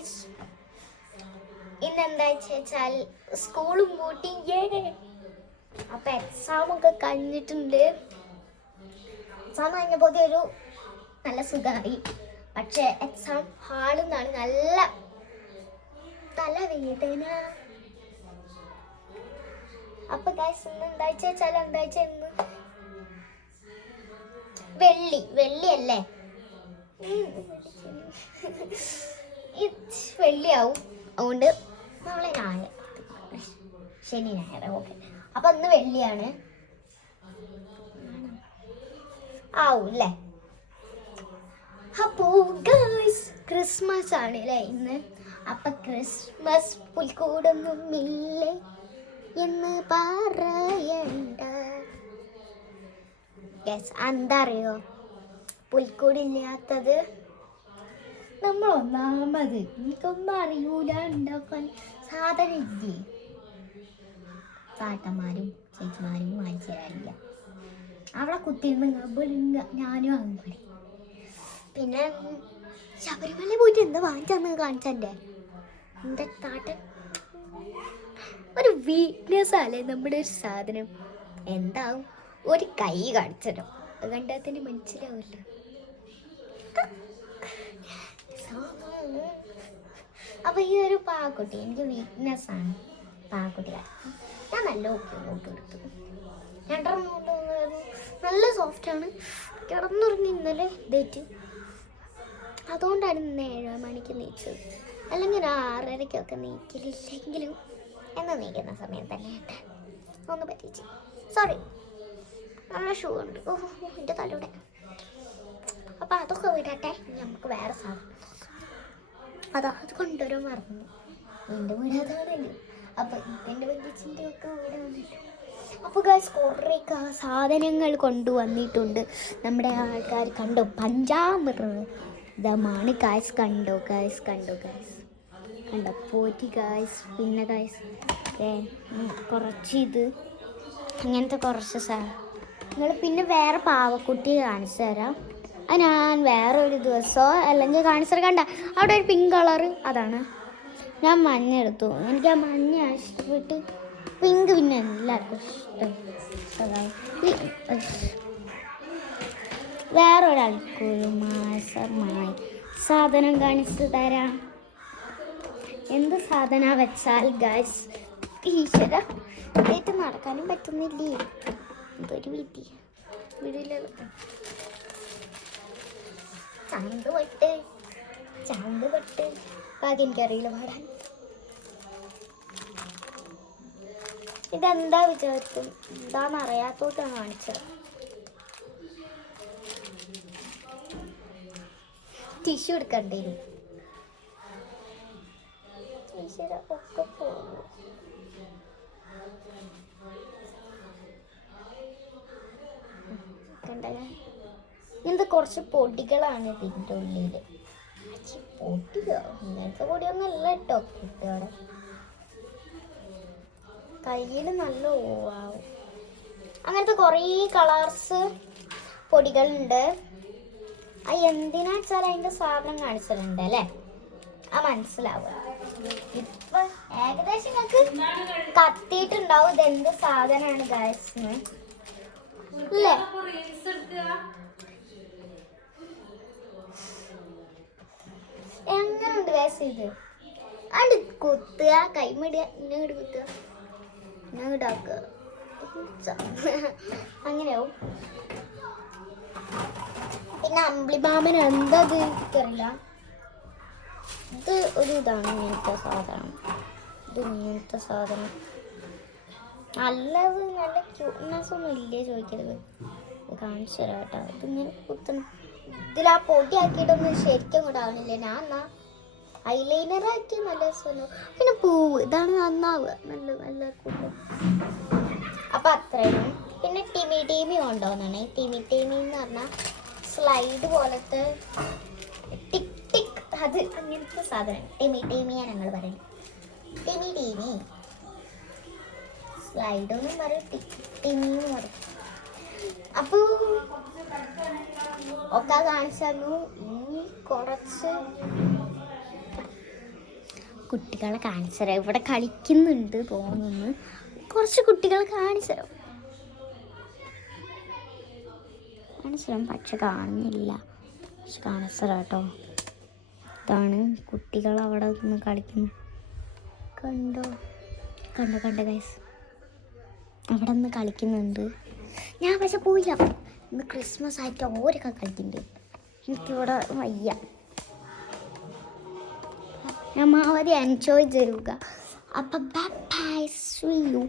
Guys, ഇന്നെന്താ വെച്ചാൽ സ്കൂളും പൂട്ടി. അപ്പൊ എക്സാം ഒക്കെ കഴിഞ്ഞിട്ടുണ്ട്. എക്സാം കഴിഞ്ഞപ്പോൾ ഒരു നല്ല സുഖമായി. പക്ഷെ എക്സാം ഹാളിൽ നിന്നാണ് നല്ല തലവേദന. അപ്പൊ ഗൈസ്, ഇന്ന് എന്താഴ്ച വെച്ചാൽ എന്താഴ്ച ഇന്ന് വെള്ളിയല്ലേ? വെള്ളിയാവും. അതുകൊണ്ട് നാളെ ഞായർ, ശനി ഞായർ. ഓക്കെ, അപ്പൊ ഇന്ന് വെള്ളിയാണ് ആവൂല്ലേ? അപ്പോ ഗൈസ്, ക്രിസ്മസ് ആണ് അല്ലേ ഇന്ന്. അപ്പൊ ക്രിസ്മസ് പുൽക്കൂടൊന്നും ഇല്ലേ എന്ന് പറയണ്ട. ഗൈസ്, എന്താ അറിയോ പുൽക്കൂടില്ലാത്തത്? നമ്മൾ ഒന്നാമത് എനിക്കൊന്നും അറിയൂല ഉണ്ടാക്കാൻ സാധനം ഇല്ലേ. താത്തമാരും ചേച്ചിമാരും വാങ്ങിച്ചേരാറില്ല. അവിടെ കുത്തിയിരുന്ന് ഞാനും അങ്ങനെ. പിന്നെ ശബരിമല പോയിട്ട് എന്താ വാങ്ങിച്ചെന്ന് കാണിച്ചെൻ്റെ എൻ്റെ താട്ടൻ. ഒരു വീക്ക്നെസ് അല്ലേ നമ്മുടെ ഒരു സാധനം. എന്താവും ഒരു കൈ കാണിച്ചല്ലോ, അത് കണ്ടാൽ തന്നെ മനസ്സിലാവില്ല. അപ്പൊ ഈ ഒരു പാക്കുട്ടി എനിക്ക് വീക്ക്നെസ് ആണ്. പാക്കുട്ടി ഞാൻ നല്ല ഓക്കെ എടുത്തു. നല്ല സോഫ്റ്റാണ്. കിടന്നുറങ്ങി ഇന്നലെ ഡേറ്റ്. അതുകൊണ്ടാണ് ഇന്ന് 7 മണിക്ക് നീച്ചത്. അല്ലെങ്കിൽ 6:30-ക്കൊക്കെ നീക്കലില്ലെങ്കിലും എന്ന് നീക്കുന്ന സമയം തന്നെ ഒന്ന് പറ്റിച്ച്. സോറി, നല്ല ഷൂ ഉണ്ട്. ഓഹോ, എൻ്റെ തലയുടെ. അപ്പം അതൊക്കെ വിടട്ടെ, നമുക്ക് വേറെ സാധനം അത് കൊണ്ടുവരാൻ മറന്നു. എൻ്റെ വീട് അതാണല്ലോ. അപ്പം ഇതെൻ്റെ ബന്ധുച്ചിൻ്റെ ഒക്കെ വീടാണല്ലോ. അപ്പോൾ ഗൈസ്, കുറേ സാധനങ്ങൾ കൊണ്ടുവന്നിട്ടുണ്ട്. നമ്മുടെ ആൾക്കാർ കണ്ടോ? പഞ്ചാമൃതമാണ് ഗൈസ്. കണ്ടോ പോറ്റി ഗൈസ്. പിന്നെ ഗൈസ് കുറച്ച് ഇത് അങ്ങനത്തെ കുറച്ച് സാധനങ്ങൾ. പിന്നെ വേറെ പാവക്കുട്ടി കാണിച്ചു തരാം. അത് ഞാൻ വേറെ ഒരു ദിവസമോ അല്ലെങ്കിൽ കാണിച്ചു തരാം. കണ്ട അവിടെ ഒരു പിങ്ക് കളറ്, അതാണ്. ഞാൻ മഞ്ഞ എടുത്തു. എനിക്ക് ആ മഞ്ഞ ഇഷ്ടപ്പെട്ട്. പിങ്ക് പിന്നെ എല്ലാവർക്കും ഇഷ്ടം. വേറൊരാൾക്കൊരു മാസമായി സാധനം കാണിച്ചു തരാം. എന്ത് സാധന വെച്ചാൽ ഗൈസ്, ഈശ്വര ഏറ്റവും നടക്കാനും പറ്റുന്നില്ലേ. എന്തൊരു വീട്ടിൽ ചാന്ത് പെട്ട് ബാക്കി എനിക്കറിയില്ല പാടാൻ. ഇതെന്താ വിചാരിക്കും? എന്താന്ന് അറിയാത്തോട്ടാണ് കാണിച്ചത്. ടിഷ്യൂ എടുക്കണ്ടേ? ഒക്കെ പോകും. ഇങ്ങനത്തെ കുറച്ച് പൊടികളാണ് ഇതിൻ്റെ ഉള്ളിൽ. പൊടിയോ? ഇങ്ങനത്തെ പൊടിയൊന്നും അല്ല കേട്ടോ. കുട്ടിയോടെ കയ്യിൽ നല്ല ഓവാവും. അങ്ങനത്തെ കുറേ കളേഴ്സ് പൊടികളുണ്ട്. അത് എന്തിനാ വെച്ചാൽ അതിൻ്റെ സാധനം കാണിച്ചിട്ടുണ്ട് അല്ലേ? ആ മനസ്സിലാവുക. ഇപ്പൊ ഏകദേശം നിങ്ങൾക്ക് കത്തിയിട്ടുണ്ടാവും ഇതെന്ത് സാധനമാണ് ഗൈസ് അല്ലേ? എങ്ങനെയുണ്ട് ഗൈസ് ഇത്? അത് കുത്തുക, കൈമടിയ, ഇങ്ങോട്ട് കുത്തുക, ഇങ്ങോട്ടാക്കുക, അങ്ങനെയാവും. പിന്നെ അമ്പിളിമാമൻ എന്താ എനിക്കറിയില്ല. ഇത് ഒരു ഇതാണ് ഇങ്ങനത്തെ സാധനം. നല്ലത് നല്ല ക്യൂട്ട്നെസ് ഒന്നും ഇല്ലേ ചോദിക്കരുത്. കാണിച്ചു തരാം കേട്ടോ. ഇതിങ്ങനെ കുത്തണം. ഇതിൽ ആ പൊടി ആക്കിയിട്ടൊന്നും ശരിക്കും അങ്ങോട്ട് ആവണില്ല. ഞാൻ എന്നാ ഐലൈനറാക്കി നല്ല രസമല്ലോ. പിന്നെ പൂവ് ഇതാണ് നന്നാവുക. നല്ല കൂട്ടും. അപ്പം അത്രയും. പിന്നെ ടിമി കൊണ്ടുപോകുന്നതാണ്. ഈ ടിമി എന്ന് പറഞ്ഞാൽ സ്ലൈഡ് പോലത്തെ ടിക് ടിക്, അത് അങ്ങനത്തെ സാധനം. ടിമിയാണ് ഞങ്ങൾ പറയുന്നത്. ടിമി സ്ലൈഡൊന്നും പറയും, ടിമിന്ന് പറയും. അപ്പോൾ ഒക്കെ കാണിച്ചു തന്നു. ഇനി കുറച്ച് കുട്ടികളെ കാണിച്ചു തരാം. ഇവിടെ കളിക്കുന്നുണ്ട് തോന്നുന്നു. കുറച്ച് കുട്ടികളെ കാണിച്ചു തരാം. പക്ഷെ കാണുന്നില്ല. പക്ഷെ കാണിച്ചു തരാം കേട്ടോ. ഇതാണ് കുട്ടികൾ അവിടെ നിന്ന് കളിക്കുന്നു. കണ്ടോ ഗൈസ്, അവിടെ നിന്ന് കളിക്കുന്നുണ്ട്. ഞാൻ പക്ഷെ പോയില്ല. ഇന്ന് ക്രിസ്മസ് ആയിട്ട് ഓരൊക്കെ കളിക്കുന്നുണ്ട്. എനിക്കിവിടെ വയ്യ. പരമാവധി എൻജോയ് ചെയ്യുക. അപ്പം ബൈ, സീ യു.